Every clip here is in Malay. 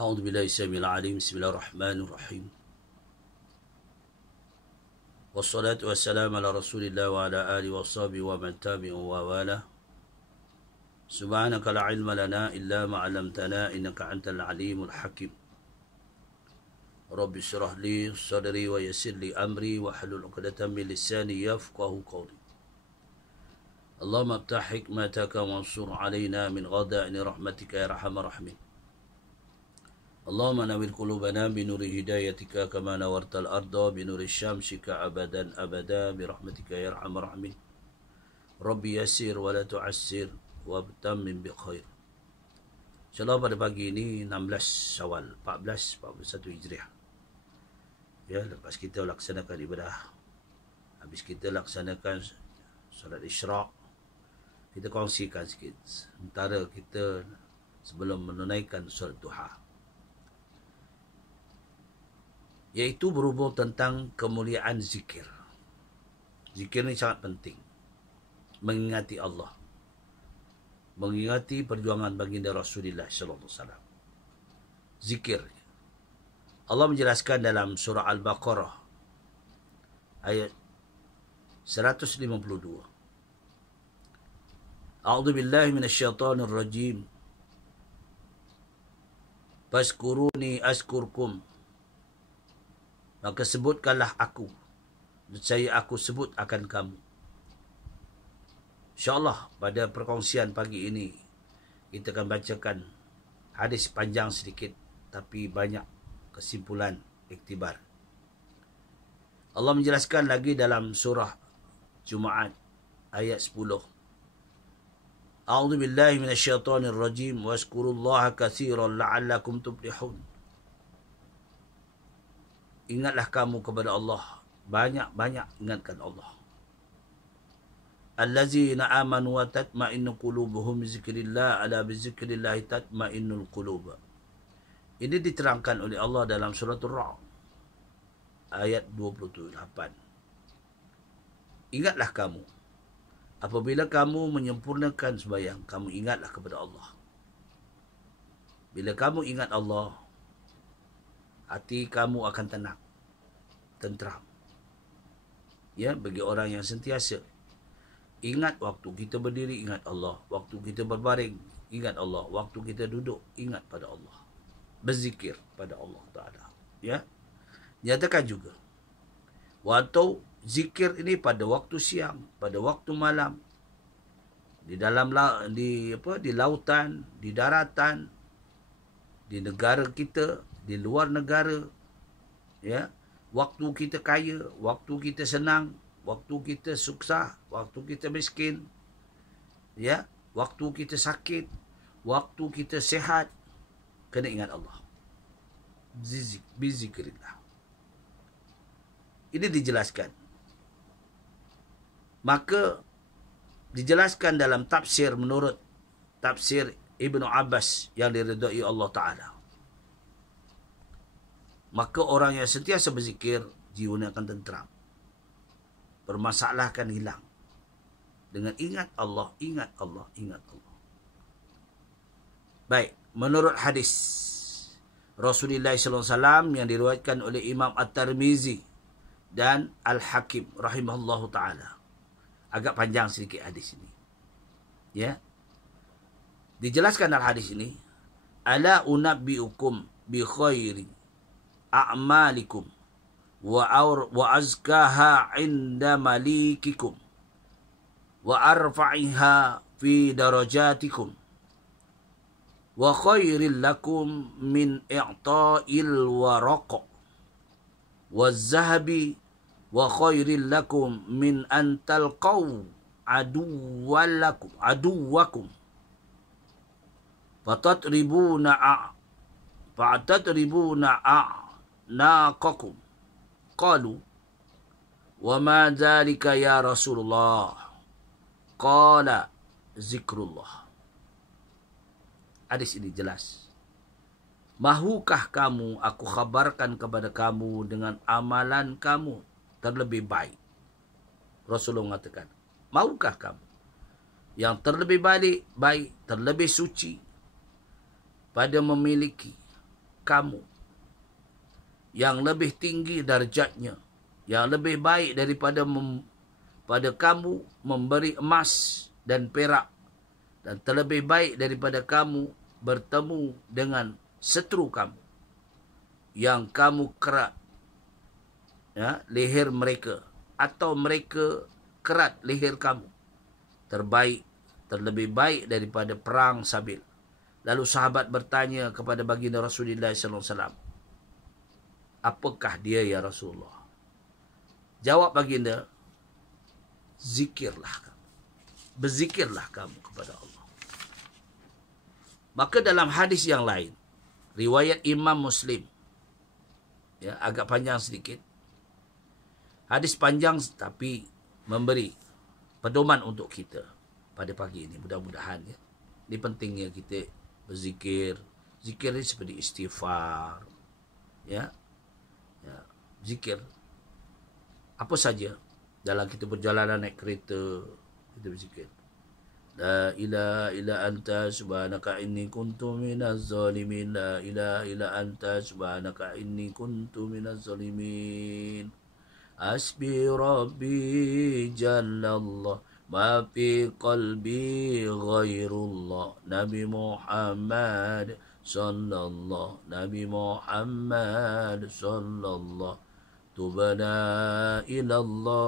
أعوذ بالله السميع العليم بسم الله الرحمن الرحيم والصلاة والسلام على رسول الله وعلى آله وصحبه ومن تبعه ووالاه سبحانك لا علم لنا إلا ما علمتنا إنك أنت العليم الحكيم رب اشرح لي صدري ويسر لي أمري واحلل عقدة من لساني يفقهوا قولي اللهم افتح حكمتك وانصر علينا من غدائن رحمتك يا أرحم الراحمين اللهم نور قلوبنا بنور هدايتك كما نورت الأرض بنور الشمس أبدا أبدا برحمتك يا أرحم الراحمين ربي يسر ولا تعسر وابتمم بخير. InsyaAllah pada pagi ini 16 Syawal 1441 Hijriah. Ya, lepas kita laksanakan ibadah, habis kita laksanakan solat Isyraq, kita kongsikan sikit sementara kita sebelum menunaikan solat duha, iaitu berhubung tentang kemuliaan zikir. Zikir ini sangat penting. Mengingati Allah, mengingati perjuangan baginda Rasulullah sallallahu alaihi wasallam. Zikir. Allah menjelaskan dalam surah Al-Baqarah ayat 152. A'udzu billahi minasyaitonir rajim. Fazkuruni azkurkum. Maka sebutkanlah aku, saya aku sebut akan kamu. InsyaAllah pada perkongsian pagi ini kita akan bacakan hadis panjang sedikit tapi banyak kesimpulan iktibar. Allah menjelaskan lagi dalam surah Jumaat ayat 10. A'udzu billahi minasyaitonir rajim wazkurullaha katsiran la'allakum tuflihun. Ingatlah kamu kepada Allah, banyak-banyak ingatkan Allah. Allazina amanu wa tatma'innu qulubuhum bizikrillah ala bizikrillah tatma'innul qulub. Ini diterangkan oleh Allah dalam surah Ar-Ra'd ayat 28. Ingatlah kamu apabila kamu menyempurnakan sembahyang, kamu ingatlah kepada Allah. Bila kamu ingat Allah, hati kamu akan tenang, tenteram. Ya, bagi orang yang sentiasa ingat waktu kita berdiri, ingat Allah. Waktu kita berbaring, ingat Allah. Waktu kita duduk, ingat pada Allah. Berzikir pada Allah Ta'ala. Ya. Nyatakan juga, waktu zikir ini pada waktu siang, pada waktu malam, di dalam di lautan, di daratan, di negara kita, di luar negara, ya, waktu kita kaya, waktu kita senang, waktu kita sukses, waktu kita miskin, ya, waktu kita sakit, waktu kita sehat, kena ingat Allah. Bizikrillah. Ini dijelaskan. Maka dijelaskan dalam tafsir menurut tafsir Ibnu Abbas yang diridai Allah Ta'ala. Maka orang yang sentiasa berzikir, jiwanya akan tenteram. Permasalah akan hilang. Dengan ingat Allah, ingat Allah, ingat Allah. Baik, menurut hadis Rasulullah SAW yang diriwayatkan oleh Imam At-Tirmizi dan Al-Hakim rahimahullahu ta'ala. Agak panjang sedikit hadis ini. Ya. Dijelaskan dalam hadis ini, ala unabbiukum bi khairi a'malikum wa azkaha inda malikikum wa arfa'iha fi darajatikum wa khairil lakum min i'ta'il waraq wa zahabi wa khairil lakum min an talqaw aduwakum fatatribuna a'naqakum. Qalu wa ma dzalika ya Rasulullah? Qala zikrullah. Hadis ini jelas. Mahukah kamu aku khabarkan kepada kamu dengan amalan kamu terlebih baik? Rasulullah mengatakan, maukah kamu yang terlebih baik, terlebih suci pada memiliki kamu yang lebih tinggi darjatnya, yang lebih baik daripada pada kamu memberi emas dan perak, dan terlebih baik daripada kamu bertemu dengan setru kamu yang kamu kerat leher mereka, atau mereka kerat leher kamu. Terlebih baik daripada perang Sabil. Lalu sahabat bertanya kepada baginda Rasulullah SAW, apakah dia ya Rasulullah? Jawab baginda, zikirlah kamu. Berzikirlah kamu kepada Allah. Maka dalam hadis yang lain, riwayat Imam Muslim, agak panjang sedikit. Hadis panjang tapi memberi pedoman untuk kita pada pagi ini. Mudah-mudahan ini pentingnya kita berzikir. Zikir ini seperti istighfar. Zikir apa saja. Dalam kita perjalanan naik kereta, kita berzikir. La ilaha illa anta subhanaka inni kuntu minaz zalimin. La ilaha illa anta subhanaka inni kuntu minaz zalimin. Hasbi Rabbi Jallallah, ma fi qalbi ghairullah. Nabi Muhammad sallallahu, Nabi Muhammad sallallahu. Tubana ilallah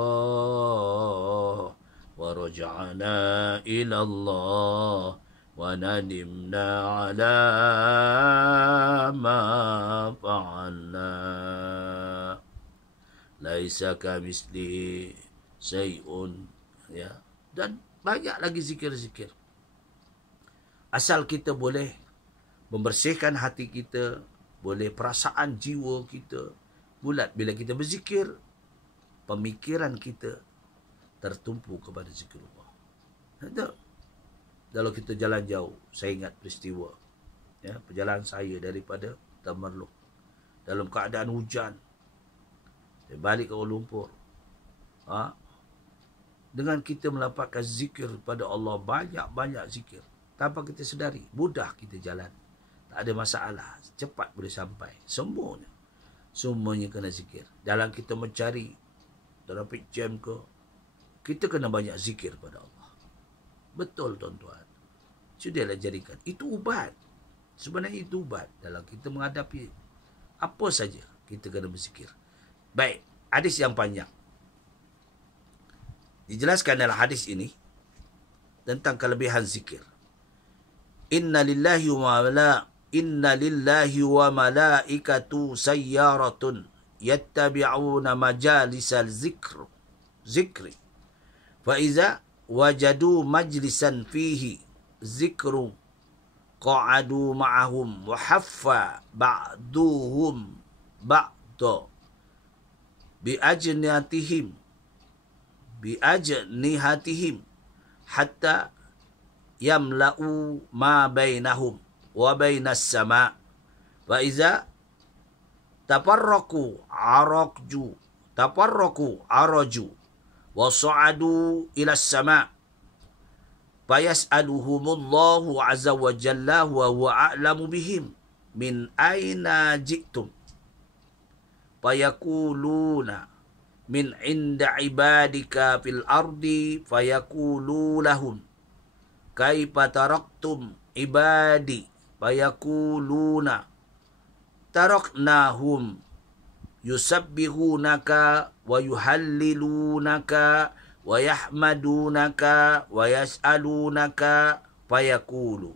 wa raja'na ilallah wa nadimna ala ma fa'alna. Laisa kamisli syai'un. Dan banyak lagi zikir-zikir. Asal kita boleh membersihkan hati kita, boleh perasaan jiwa kita bulat. Bila kita berzikir, pemikiran kita tertumpu kepada zikrullah. Kalau kita jalan jauh, saya ingat peristiwa perjalanan saya daripada Tamerloh dalam keadaan hujan. Saya balik ke Kuala Lumpur. Dengan kita melafazkan zikir pada Allah, banyak-banyak zikir. Tanpa kita sedari, mudah kita jalan. Tak ada masalah. Cepat boleh sampai. Semuanya kena zikir. Dalam kita mencari traffic jam ke, kita kena banyak zikir pada Allah. Betul tuan-tuan. Sudahlah jadikan. Itu ubat. Sebenarnya itu ubat. Dalam kita menghadapi apa saja, kita kena berzikir. Baik, hadis yang panjang. Dijelaskan dalam hadis ini tentang kelebihan zikir. Inna lillahi wa malaikatu sayyaratun yattabi'una majalisal zikri. Fa iza wajadu majlisan fihi zikru qa'adu ma'ahum wa haffa ba'duhum ba'da biajnihatihim hatta yamla'u ma bainahum wa bainas sama'. Fa iza tafarraqu araju wa sa'adu ila sama'. Fa yas'aluhumullahu azza wa jalla wa huwa a'lamu bihim min aina ji'tum. Fayakuluna min inda ibadika fil ardi fayakulu lahum kaifa taraktum ibadi fayakuluna taraknahum yusabbihunaka wa yuhallilunaka wa yahmadunaka wa yas'alunaka fayakulu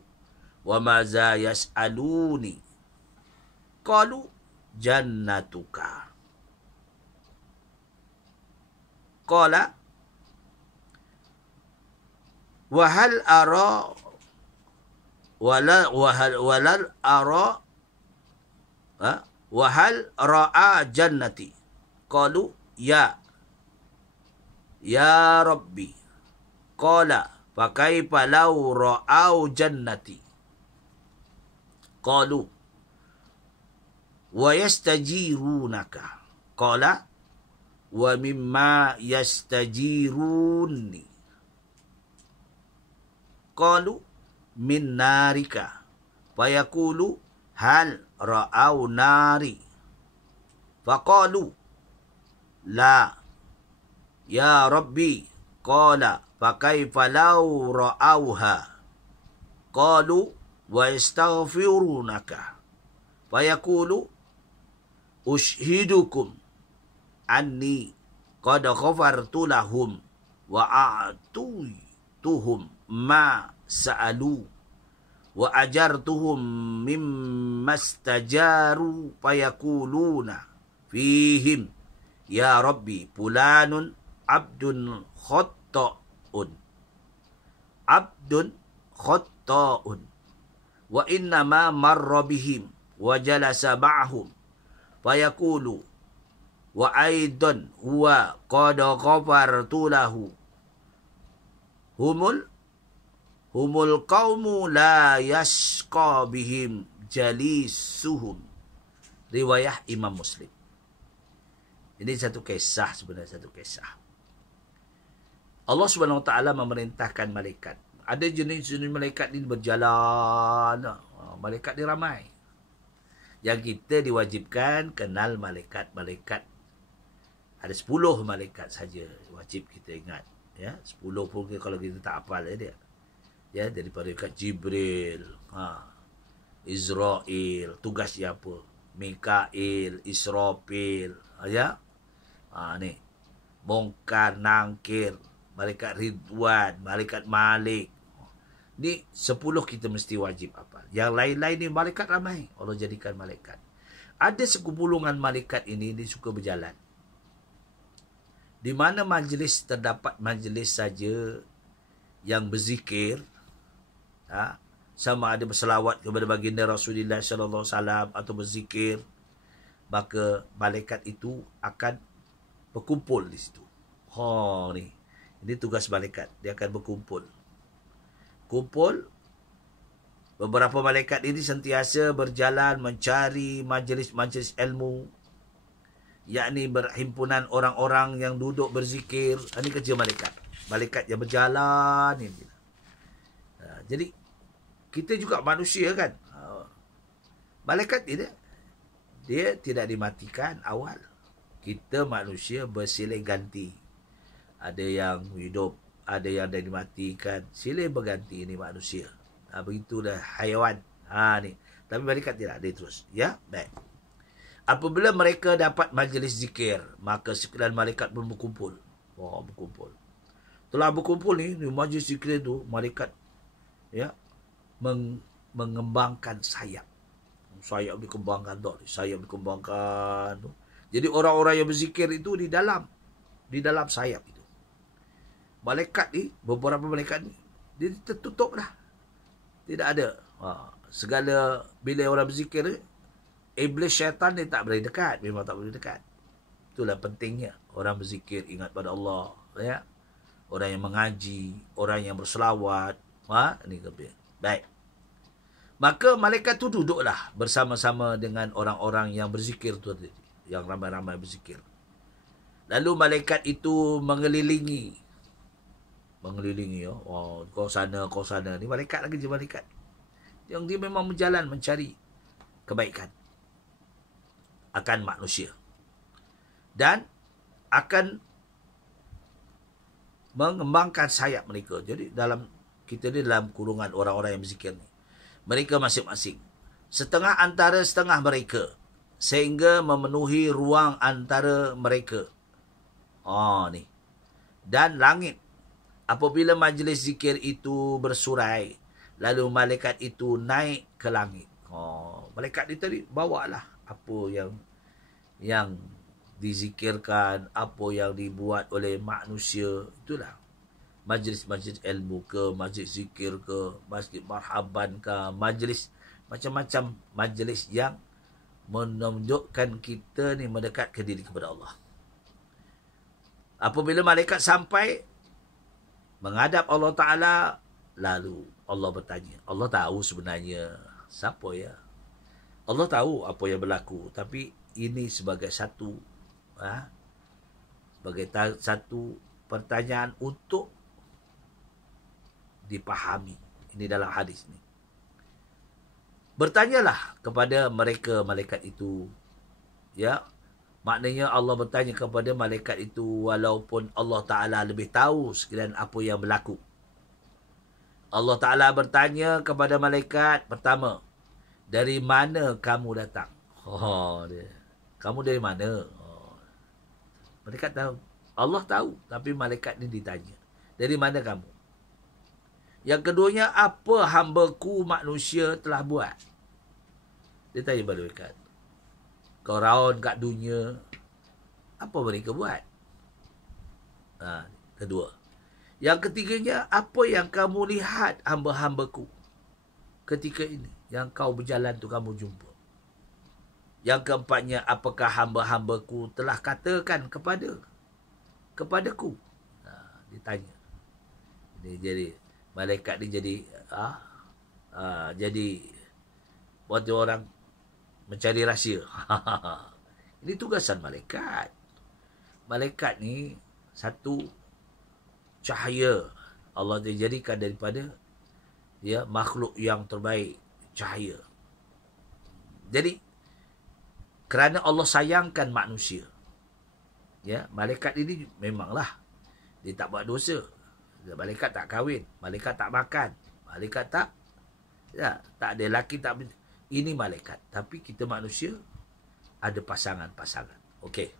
wa maza yas'aluni qalu jannatuka. Qala wa hal ara wa hal ra'a jannati. Qalu ya rabbi. Qala fa kaifa law ra'au jannati. Qalu wa yastajirunaka. Qala wa mimma yastajiruni. Qalu min narika. Fayaqulu hal ra'au nari? Faqalu la ya Rabbi. Qala fakaifa law ra'auha? Qalu wa yastaghfirunaka. Fayaqulu ushhidukum anni qad ghafartu lahum wa a'tuhum ma sa'alu wa ajartuhum mimma istajaru. Fayaquluna fihim ya Rabbi fulanun abdun khatta'un wa inna ma marra bihim wa jalasa ma'hum. Fayaqulu wa aidan huwa qad ghafartu lahu humul qaumu la yashqa bihim jalisuhum. Riwayah Imam Muslim. Ini satu kisah, sebenarnya satu kisah. Allah Subhanahu Wa Taala memerintahkan malaikat. Ada jenis-jenis malaikat ini berjalan. Malaikat ni ramai. Yang kita diwajibkan kenal malaikat-malaikat. Ada 10 malaikat saja wajib kita ingat. Ya, 10 pun kalau kita tak hafal dia. Ya, daripada malaikat Jibril, Israel, tugas dia apa? Mikail, Israfil, ya. Ni. Munkar, Nangkir, malaikat Ridwan, malaikat Malik. Ni 10 kita mesti wajib hafal. Yang lain-lain ni malaikat ramai. Allah jadikan malaikat. Ada sekumpulan malaikat ini dia suka berjalan. Di mana majlis terdapat majlis saja yang berzikir, sama ada berselawat kepada baginda Rasulullah sallallahu alaihi wasallam atau berzikir, maka malaikat itu akan berkumpul di situ. Ni. Ini tugas malaikat, dia akan berkumpul. Kumpul. Beberapa malaikat ini sentiasa berjalan mencari majlis-majlis ilmu, yakni berhimpunan orang-orang yang duduk berzikir. Ini kerja malaikat. Malaikat yang berjalan ini. Jadi kita juga manusia kan. Malaikat ini dia tidak dimatikan awal. Kita manusia bersilih ganti. Ada yang hidup, ada yang dah dimatikan. Silih berganti ini manusia. Begitulah haiwan. Ni. Tapi malaikat tidak, dia terus. Ya, baik. Apabila mereka dapat majlis zikir, maka sekalian malaikat pun berkumpul. Berkumpul. Telah berkumpul ni majlis zikir tu, malaikat ya mengembangkan sayap. Sayap dikembangkan tu, sayap dikembangkan tu. Jadi orang-orang yang berzikir itu di dalam sayap itu. Malaikat ni, beberapa malaikat ni, dia tertutup dah. Tidak ada. Segala bila orang berzikir, iblis syaitan dia tak boleh dekat. Memang tak boleh dekat. Itulah pentingnya orang berzikir, ingat pada Allah. Ya? Orang yang mengaji, orang yang berselawat. Ini lebih. Baik. Maka malaikat tu duduklah bersama-sama dengan orang-orang yang berzikir tu tadi. Yang ramai-ramai berzikir. Lalu malaikat itu mengelilingi. Kau sana. Ni malaikat lagi je malaikat. Yang dia memang berjalan mencari kebaikan akan manusia. Dan akan mengembangkan sayap mereka. Jadi kita ni dalam kurungan orang-orang yang berzikir ni. Mereka masing-masing. Setengah antara setengah mereka. Sehingga memenuhi ruang antara mereka. Ni. Dan langit. Apabila majlis zikir itu bersurai, lalu malaikat itu naik ke langit. Malaikat itu tadi bawalah apa yang dizikirkan, apa yang dibuat oleh manusia. Itulah. Majlis-majlis ilmu ke, majlis zikir ke, masjid marhaban ke, majlis macam-macam majlis yang menunjukkan kita ni mendekat ke diri kepada Allah. Apabila malaikat sampai menghadap Allah Ta'ala, lalu Allah bertanya. Allah tahu sebenarnya siapa ya. Allah tahu apa yang berlaku. Tapi ini sebagai satu pertanyaan untuk dipahami. Ini dalam hadis ni. Bertanyalah kepada mereka malaikat itu. Ya, maknanya Allah bertanya kepada malaikat itu walaupun Allah Ta'ala lebih tahu sekalian apa yang berlaku. Allah Ta'ala bertanya kepada malaikat pertama, dari mana kamu datang? Kamu dari mana? Malaikat tahu. Allah tahu, tapi malaikat ni ditanya. Dari mana kamu? Yang keduanya, apa hamba-Ku manusia telah buat? Dia tanya pada malaikat. Kau raun kat dunia, apa mereka buat? Kedua. Yang ketiganya, apa yang kamu lihat hamba-hamba-Ku ketika ini? Yang kau berjalan tu kamu jumpa. Yang keempatnya, apakah hamba-hamba-Ku telah katakan kepadaku? Ditanya. Ini jadi, malaikat ni jadi, jadi buat orang mencari rahsia. Ini tugasan malaikat. Malaikat ni satu cahaya Allah dijadikan daripada makhluk yang terbaik, cahaya. Jadi kerana Allah sayangkan manusia, malaikat ini memanglah dia tak buat dosa. Malaikat tak kahwin, malaikat tak makan, malaikat tak ada lelaki, tak. Ini malaikat. Tapi kita manusia ada pasangan-pasangan. Okey.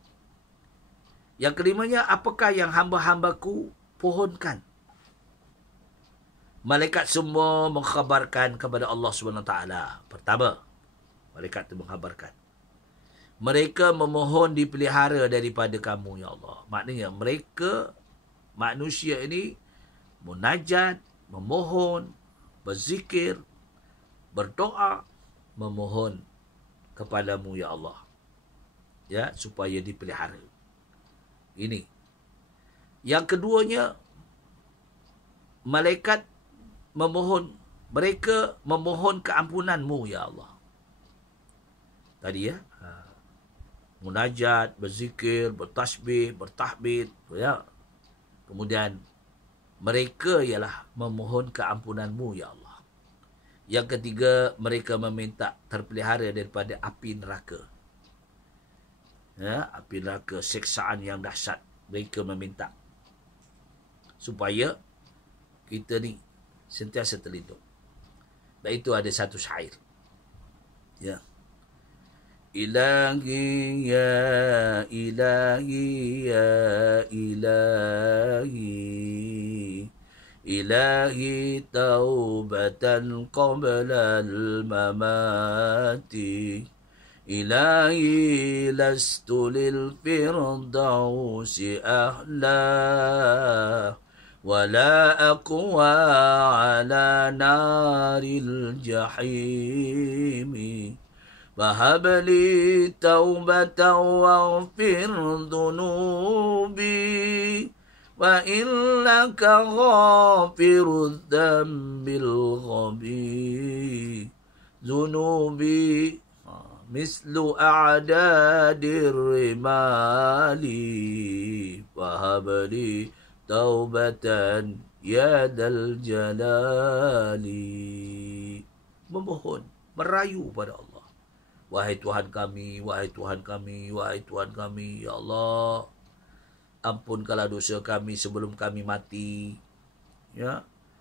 Yang kelimanya, apakah yang hamba-hamba-Ku pohonkan? Malaikat semua mengkhabarkan kepada Allah SWT. Pertama, malaikat itu mengkhabarkan. Mereka memohon dipelihara daripada kamu, ya Allah. Maknanya mereka, manusia ini, munajat, memohon, berzikir, berdoa, memohon kepadamu, ya Allah. Supaya dipelihara. Ini. Yang keduanya, malaikat mereka memohon keampunanmu, ya Allah. Tadi munajat, berzikir, bertasbih, bertahmid, Kemudian mereka ialah memohon keampunanmu, ya Allah. Yang ketiga, mereka meminta terpelihara daripada api neraka. Api neraka, siksaan yang dahsyat. Mereka meminta supaya kita ni sentiasa terlindung. Dan itu ada satu syair. Ilahi ya ilahi ya ilahi, ilahi taubatan qabla al-mamati, ilahi lastu lil firdausi ahla, wala aqwa ala naril jahimi, فهب لي توبة واغفر ذنوبي وإنك غافر الذنب الغبي ذنوبي مثل أعداد الرمال فهب لي توبة يا ذا الجلال. Memohon, merayu pada Allah. Wahai Tuhan kami, wahai Tuhan kami, wahai Tuhan kami, ya Allah, ampunkanlah dosa kami sebelum kami mati.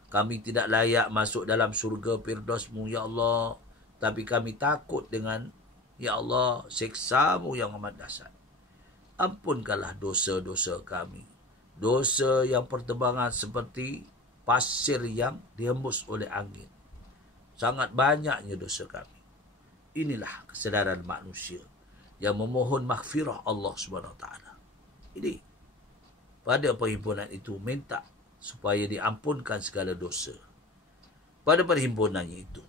Kami tidak layak masuk dalam surga Firdaus-Mu, ya Allah. Tapi kami takut dengan, ya Allah, siksa-Mu yang amat dahsyat. Ampunkanlah dosa-dosa kami. Dosa yang pertembangan seperti pasir yang dihembus oleh angin. Sangat banyaknya dosa kami. Inilah kesedaran manusia yang memohon maghfirah Allah SWT. Ini pada perhimpunan itu minta supaya diampunkan segala dosa. Pada perhimpunannya itu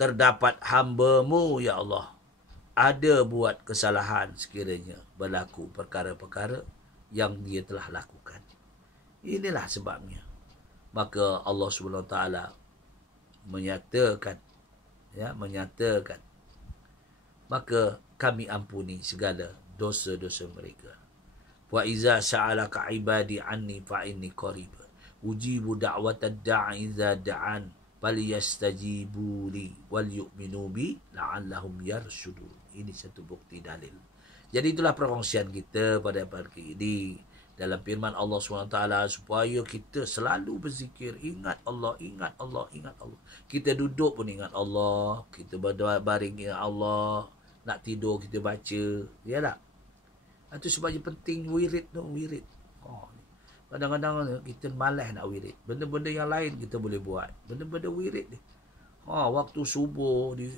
terdapat hamba-Mu, ya Allah, ada buat kesalahan sekiranya berlaku perkara-perkara yang dia telah lakukan. Inilah sebabnya maka Allah SWT menyatakan, maka kami ampuni segala dosa-dosa mereka. Wa iza sa'alaka ibadi anni fa inni qarib ujibu da'watad da'i idza da'an falyastajibu li wal yu'minu bi la'allahum yarshudun. Ini satu bukti dalil. Jadi itulah perkongsian kita pada pagi ini dalam firman Allah SWT, supaya kita selalu berzikir, ingat Allah, ingat Allah, ingat Allah. Kita duduk pun ingat Allah, kita berbaring ingat Allah, nak tidur kita baca, ya tak? Itu sebabnya penting wirid tu, wirid. Kadang-kadang kita malas nak wirid. Benda-benda yang lain kita boleh buat. Benda-benda wirid ni. Waktu subuh ni.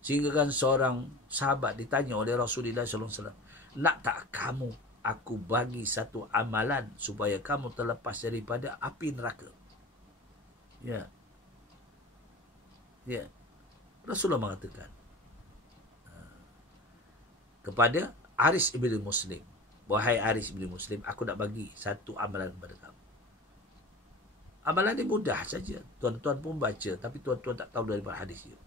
Sehingga kan seorang sahabat ditanya oleh Rasulullah SAW, nak tak kamu aku bagi satu amalan supaya kamu terlepas daripada api neraka? Ya. Ya. Rasulullah mengatakan kepada Aris ibn Muslim, wahai Aris ibn Muslim, aku nak bagi satu amalan kepada kamu. Amalan ni mudah saja. Tuan-tuan pun baca, tapi tuan-tuan tak tahu daripada hadis dia.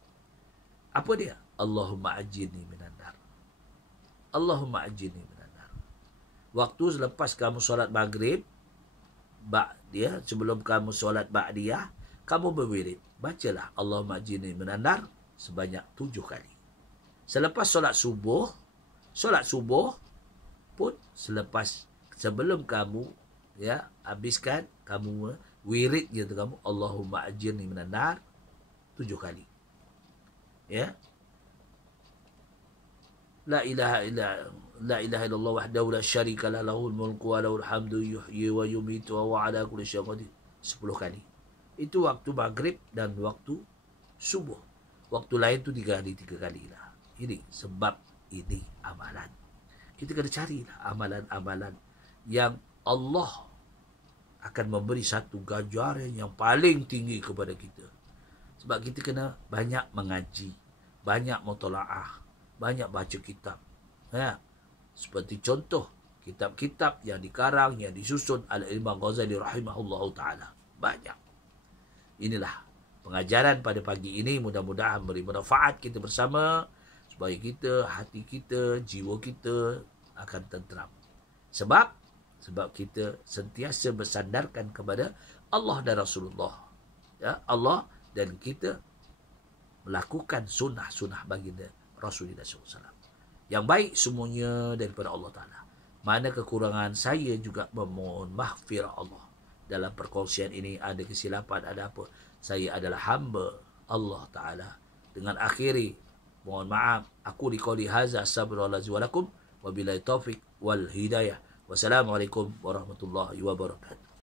Apa dia? Allahumma ajirni minan nar. Allahumma ajirni minan nar. Waktu selepas kamu solat maghrib, dia sebelum kamu solat ba'diyah, kamu berwirid. Bacalah Allahumma ajirni minan nar sebanyak 7 kali. Selepas solat subuh pun sebelum kamu habiskan, kamu wirid gitu kamu Allahumma ajirni minan nar 7 kali. Ya. La ilaha illallah wahdahu la syarika lah, lahul mulku wa lahul hamdu yuhyi wa yumitu wa huwa ala kulli syai'in qadir 10 kali. Itu waktu maghrib dan waktu subuh. Waktu lain tu 3 kali lah. Ini sebab ini amalan. Kita kena carilah amalan-amalan yang Allah akan memberi satu ganjaran yang paling tinggi kepada kita. Sebab kita kena banyak mengaji, banyak mutalaah, banyak baca kitab. Ya. Seperti contoh, kitab-kitab yang dikarang, yang disusun oleh Imam Ghazali rahimahullahu ta'ala. Banyak. Inilah pengajaran pada pagi ini. Mudah-mudahan beri manfaat kita bersama, supaya kita, hati kita, jiwa kita akan tenteram. Sebab kita sentiasa bersandarkan kepada Allah dan Rasulullah. Ya, Allah, dan kita melakukan sunnah-sunnah baginda Rasulullah SAW. Yang baik semuanya daripada Allah Ta'ala. Mana kekurangan, saya juga memohon maghfirah Allah. Dalam perkongsian ini ada kesilapan, ada apa. Saya adalah hamba Allah Ta'ala. Dengan akhiri, mohon maaf. Aku liqauli haza astagfirullahaladzim wa lakum. Wabillahi taufiq wal hidayah. Wassalamualaikum warahmatullahi wabarakatuh.